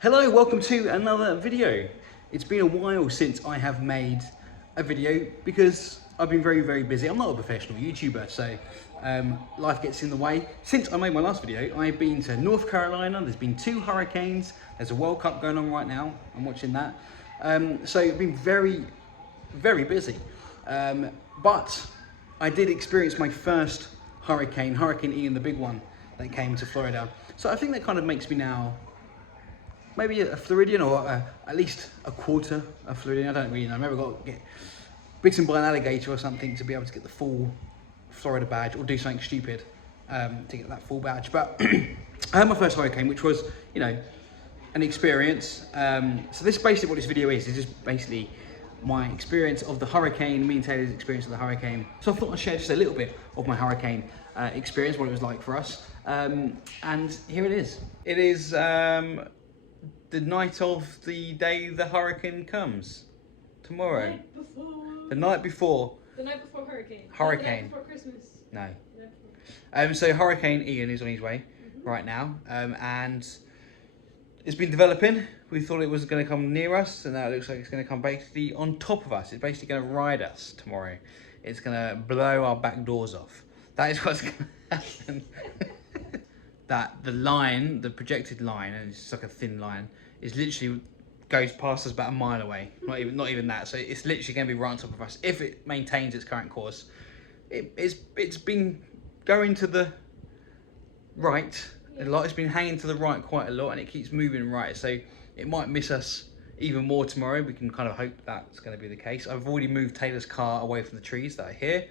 Hello, welcome to another video. It's been a while since I have made a video because I've been very busy. I'm not a professional YouTuber, so life gets in the way. Since I made my last video, I've been to North Carolina. There's been 2 hurricanes. There's a World Cup going on right now. I'm watching that. So I've been very busy. But I did experience my first hurricane, Hurricane Ian, the big one that came to Florida. So I think that kind of makes me now maybe a Floridian, or at least a quarter of Floridian. I don't really know. Maybe I've got to get bitten by an alligator or something to be able to get the full Florida badge, or do something stupid to get that full badge. But I had my first hurricane, which was, you know, an experience. So this is basically what this video is. It's just basically my experience of the hurricane, me and Taylor's experience of the hurricane. So I thought I'd share just a little bit of my hurricane experience, what it was like for us. And here it is. It is the night of the day the hurricane comes. Tomorrow. The night before. The night before hurricane. Hurricane. The night before Christmas. No. So Hurricane Ian is on his way right now, and it's been developing. We thought it was going to come near us, and now it looks like it's going to come basically on top of us. It's basically going to ride us tomorrow. It's going to blow our back doors off. That is what's going to happen. That the line, the projected line, and it's like a thin line, is literally goes past us about a mile away. Not even that. So it's literally going to be right on top of us if it maintains its current course. It's been going to the right a lot. It's been hanging to the right quite a lot, and it keeps moving right. So it might miss us even more tomorrow. We can kind of hope that's going to be the case. I've already moved Taylor's car away from the trees that are here,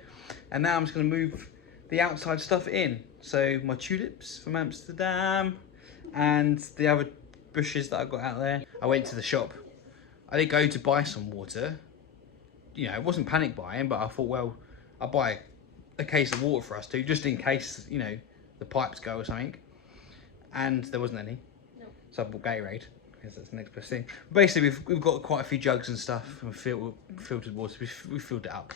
and now I'm just going to move the outside stuff in. So my tulips from Amsterdam and the other bushes that I've got out there. I went to the shop. I did go to buy some water. You know, it wasn't panic buying, but I thought, well, I'll buy a case of water for us two, just in case, you know, the pipes go or something. And there wasn't any. No. So I bought Gatorade, because that's the next best thing. Basically, we've got quite a few jugs and stuff, and filtered water. We filled it up.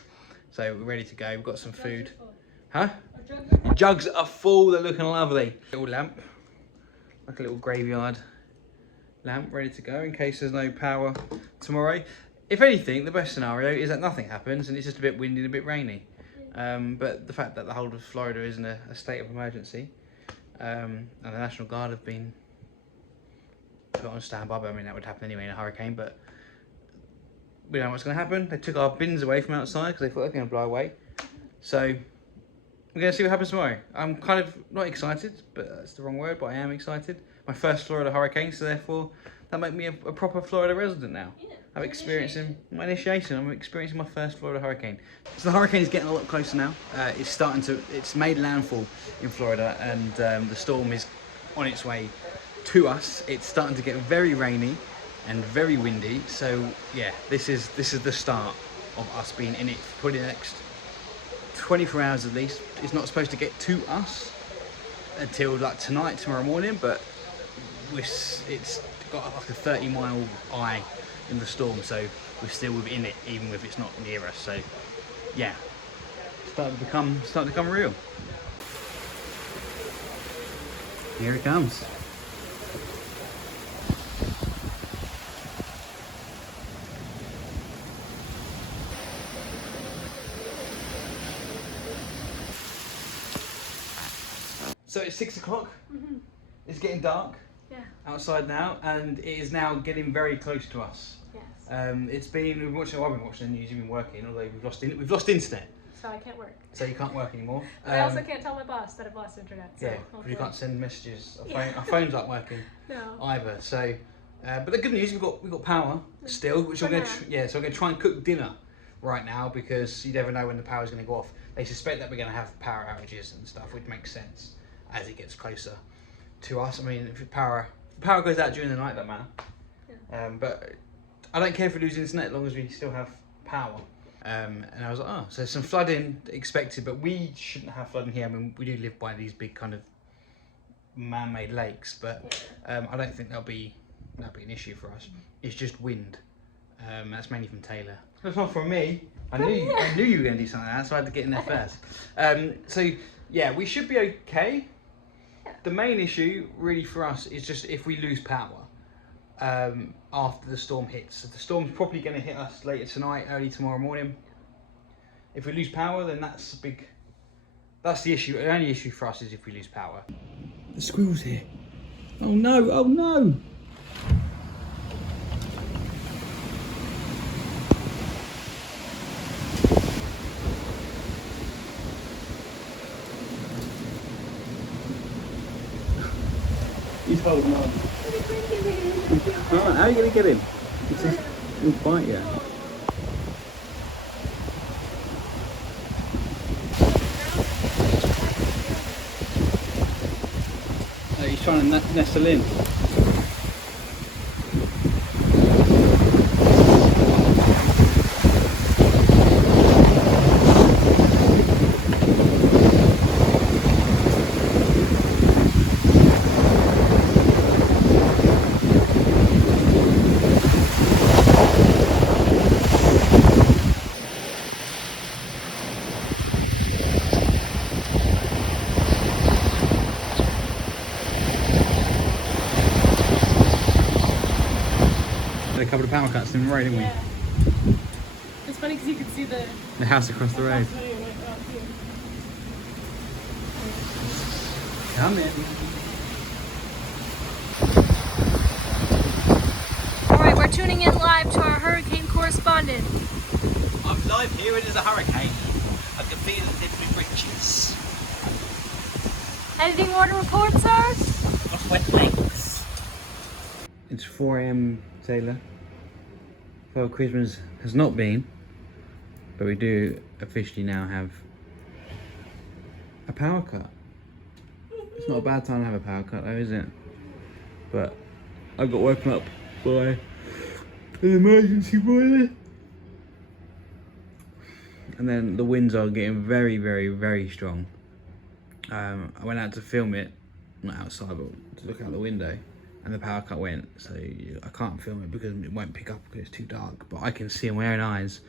So we're ready to go. We've got some food. Huh? Jugs are full, they're looking lovely. Little lamp, like a little graveyard lamp, ready to go in case there's no power tomorrow. If anything, the best scenario is that nothing happens and it's just a bit windy and a bit rainy. But the fact that the whole of Florida is in a state of emergency, and the National Guard have been put on standby, but I mean that would happen anyway in a hurricane, but we don't know what's going to happen. They took our bins away from outside because they thought they were going to blow away. So we're going to see what happens tomorrow. I'm kind of not excited, but that's the wrong word, but I am excited. My first Florida hurricane, so therefore that makes me a proper Florida resident now. Yeah, I'm experiencing my initiation. I'm experiencing my first Florida hurricane. So the hurricane is getting a lot closer now. It's made landfall in Florida, and the storm is on its way to us. It's starting to get very rainy and very windy. So yeah, this is the start of us being in it for the next 24 hours at least. It's not supposed to get to us until like tonight, tomorrow morning, but it's got like a 30-mile eye in the storm, so we're still within it, even if it's not near us. So yeah, starting to become real. Here it comes. So it's 6 o'clock. It's getting dark outside now, and it is now getting very close to us. Yes. I've been watching the news. You've been working, although we've lost internet. So I can't work. So you can't work anymore. But I also can't tell my boss that I've lost internet. So yeah, because you can't send messages. Our phones aren't working either. So, but the good news, we've got power still, which so we're going to try and cook dinner right now, because you never know when the power's going to go off. They suspect that we're going to have power outages and stuff, which makes sense as it gets closer to us. I mean, if the power goes out during the night, that matter. Yeah. But I don't care if we lose internet as long as we still have power. And I was like, oh, so some flooding expected, but we shouldn't have flooding here. I mean, we do live by these big kind of man-made lakes, but I don't think that'll be an issue for us. It's just wind. That's mainly from Taylor. That's not from me. I knew you were going to do something like that, so I had to get in there first. So yeah, we should be okay. The main issue really for us is just if we lose power. after the storm hits. So the storm's probably going to hit us later tonight, early tomorrow morning. If we lose power, then that's the issue. The only issue for us is if we lose power. The squirrel's here. Oh no, oh no! He's holding on. Alright, how are you going to get him? He'll bite you. Oh, he's trying to nestle in. A couple of power cuts in the road, didn't we? Yeah. It's funny because you can see the house across the road. Come in. Alright, we're tuning in live to our hurricane correspondent. I'm live here, it is a hurricane. I can feel it in my britches. Anything more to report, sir? Got wet legs. It's 4 AM, Taylor. Well, Christmas has not been, but we do officially now have a power cut. It's not a bad time to have a power cut though, is it? But I got woken up by an emergency boiler. And then the winds are getting very, very, very strong. I went out to film it, not outside, but to look out the window. And the power cut went, so I can't film it because it won't pick up because it's too dark. But I can see in my own eyes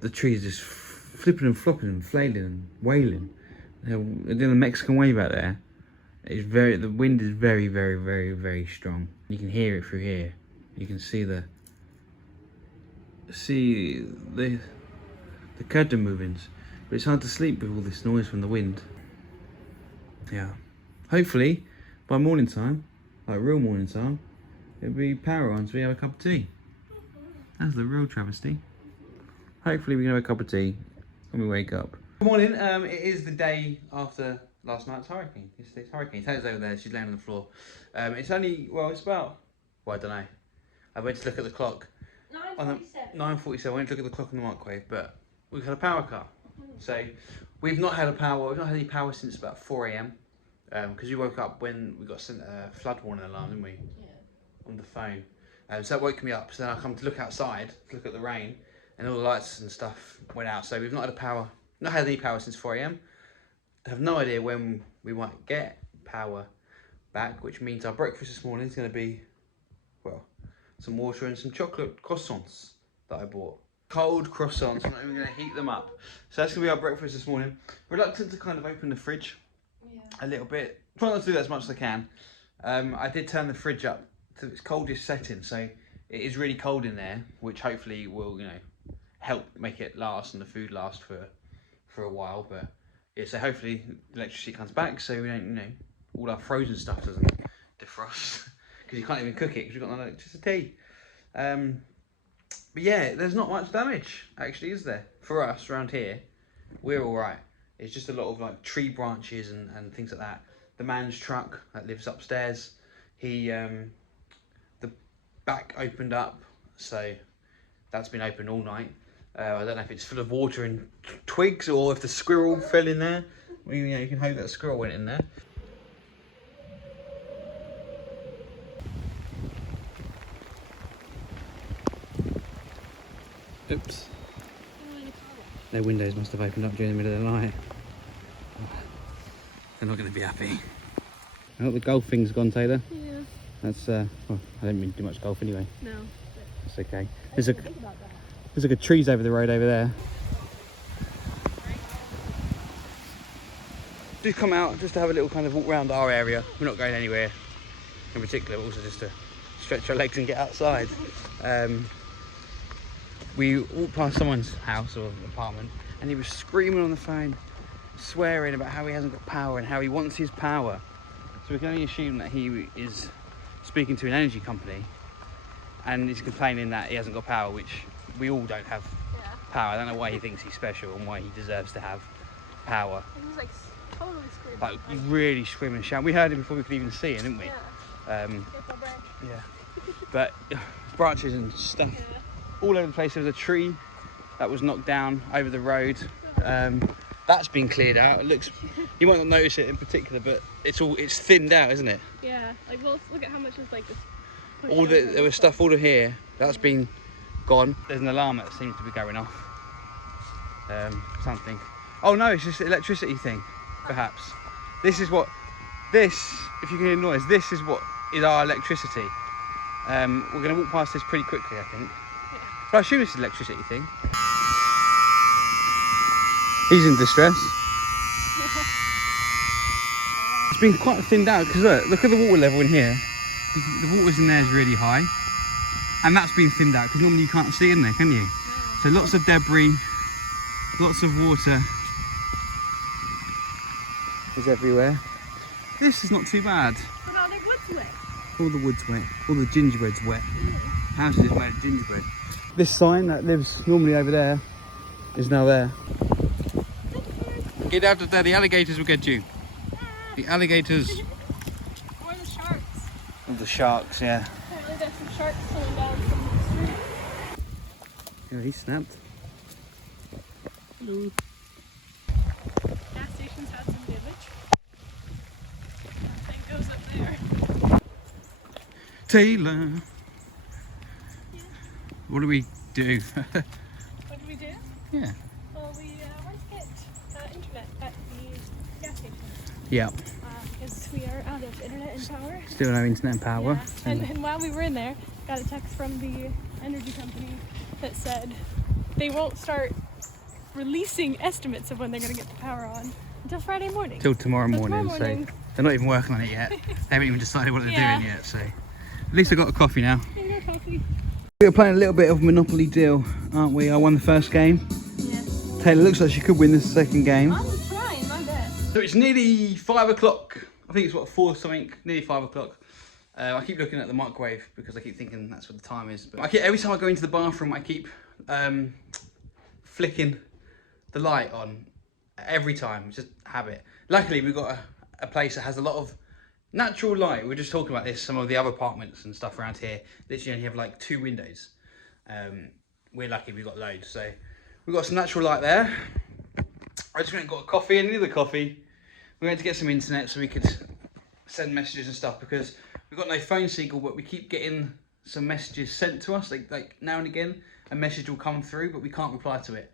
the trees just flipping and flopping and flailing and wailing. They're doing the Mexican wave out there. The wind is very, very, very, very strong. You can hear it through here. You can see the curtain movings. But it's hard to sleep with all this noise from the wind. Yeah. Hopefully by morning time, like real morning time, it'll be power on so we have a cup of tea. That's the real travesty. Hopefully we can have a cup of tea when we wake up. Good morning, it is the day after last night's hurricane. Yesterday's hurricane. Taylor's over there, she's laying on the floor. It's only, it's about, I don't know. I went to look at the clock. 9:47. 9:47, I went to look at the clock on the microwave, but we've had a power cut. So we've not had any power since about 4 AM. Because we woke up when we got sent a flood warning alarm, didn't we? Yeah. On the phone. So that woke me up. So then I come to look outside, to look at the rain, and all the lights and stuff went out. So we've not had any power since 4 AM. I have no idea when we might get power back, which means our breakfast this morning is going to be, some water and some chocolate croissants that I bought. Cold croissants, I'm not even going to heat them up. So that's going to be our breakfast this morning. Reluctant to kind of open the fridge. A little bit. Try not to do that as much as I can. I did turn the fridge up to its coldest setting, so it is really cold in there, which hopefully will, help make it last and the food last for a while. But yeah, so hopefully the electricity comes back, so we don't, all our frozen stuff doesn't defrost because you can't even cook it because we've got no electricity. But yeah, there's not much damage actually, is there? For us around here, we're all right. It's just a lot of like tree branches and things like that. The man's truck that lives upstairs, the back opened up, so that's been open all night. I don't know if it's full of water and twigs or if the squirrel fell in there. You can hope that the squirrel went in there. Oops. Their windows must have opened up during the middle of the night. They're not going to be happy. I hope the golf thing's gone, Taylor. Yeah. That's, I don't mean do much golf anyway. No. That's okay. There's like a trees over the road over there. Just come out just to have a little kind of walk around our area. We're not going anywhere in particular, but also just to stretch our legs and get outside. We walked past someone's house or apartment, and he was screaming on the phone, swearing about how he hasn't got power and how he wants his power. So we can only assume that he is speaking to an energy company, and he's complaining that he hasn't got power, which we all don't have power. I don't know why he thinks he's special and why he deserves to have power. And he's like totally screaming. Like really screaming and shouting. We heard him before we could even see him, didn't we? Yeah. Yeah. But branches and stuff all over the place. There was a tree that was knocked down over the road. That's been cleared out. It looks, you might not notice it in particular, but it's thinned out, isn't it? Yeah. Like, well, look at how much is like this. There was stuff all of here that's been gone. There's an alarm that seems to be going off. Something. Oh no, it's just an electricity thing, perhaps. This, if you can hear noise, this is what is our electricity. We're going to walk past this pretty quickly, I think. Yeah. But I assume it's an electricity thing. He's in distress. It's been quite thinned out because look at the water level in here. The water's in there is really high, and that's been thinned out because normally you can't see in there, can you? So lots of debris, lots of water is everywhere. This is not too bad. But all the wood's wet. All the wood's wet, all the gingerbread's wet. House is made of gingerbread. This sign that lives normally over there is now there. Get out of there, the alligators will get you. The alligators. Or the sharks. Of the sharks, yeah. Apparently there's some sharks swimming down from the street. Yeah, he snapped. Hello. Gas station's had some damage. Thing goes up there. Taylor. Yeah. What do we do? What did we do? Yeah. Well, we went to get internet at the gas station. Yeah. Because we are out of internet and power. Still no internet and power. Yeah. And while we were in there, got a text from the energy company that said they won't start releasing estimates of when they're going to get the power on until Friday morning. Till tomorrow Till morning. tomorrow morning. So they're not even working on it yet. They haven't even decided what they're Yeah. doing yet. So at least I got a coffee now. Here you go, coffee. We're playing a little bit of Monopoly Deal, aren't we? I won the first game. Yeah. Taylor looks like she could win the second game. I'm trying my best. So it's nearly 5 o'clock. I think it's what, 4 something, nearly 5 o'clock. I keep looking at the microwave because I keep thinking that's what the time is. But every time I go into the bathroom, I keep flicking the light on every time. It's just a habit. Luckily, we've got a place that has a lot of natural light. We were just talking about this. Some of the other apartments and stuff around here literally only have like 2 windows. We're lucky we've got loads. So we've got some natural light there. I just went and got a coffee and another coffee. We went to get some internet so we could send messages and stuff because we've got no phone signal, but we keep getting some messages sent to us. Like now and again, a message will come through, but we can't reply to it.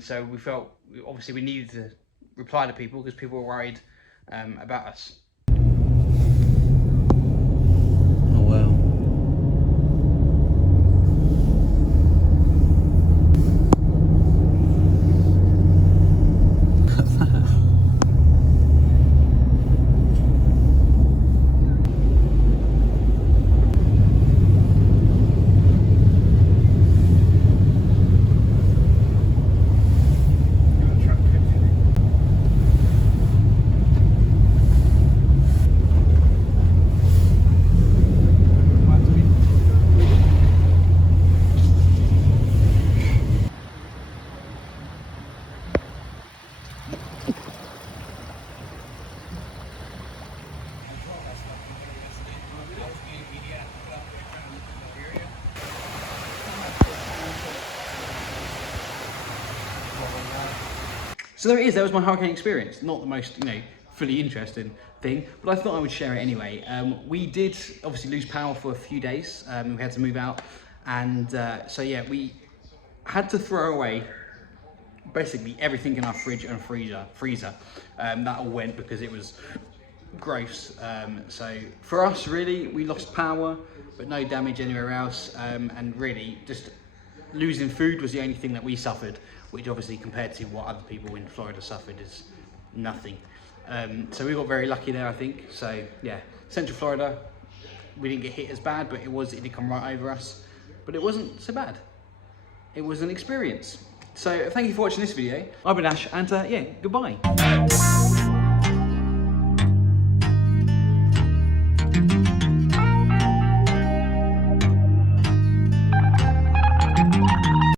So we felt, obviously we needed to reply to people because people were worried about us. Oh wow. So there it is, that was my hurricane experience. Not the most, fully interesting thing, but I thought I would share it anyway. We did obviously lose power for a few days. We had to move out. And so yeah, we had to throw away basically everything in our fridge and freezer. That all went because it was gross. So for us, really, we lost power, but no damage anywhere else. And really, just losing food was the only thing that we suffered, which obviously compared to what other people in Florida suffered is nothing. So we got very lucky there, I think. So yeah, Central Florida, we didn't get hit as bad, but it did come right over us. But it wasn't so bad. It was an experience. So thank you for watching this video. I've been Ash, and yeah, goodbye.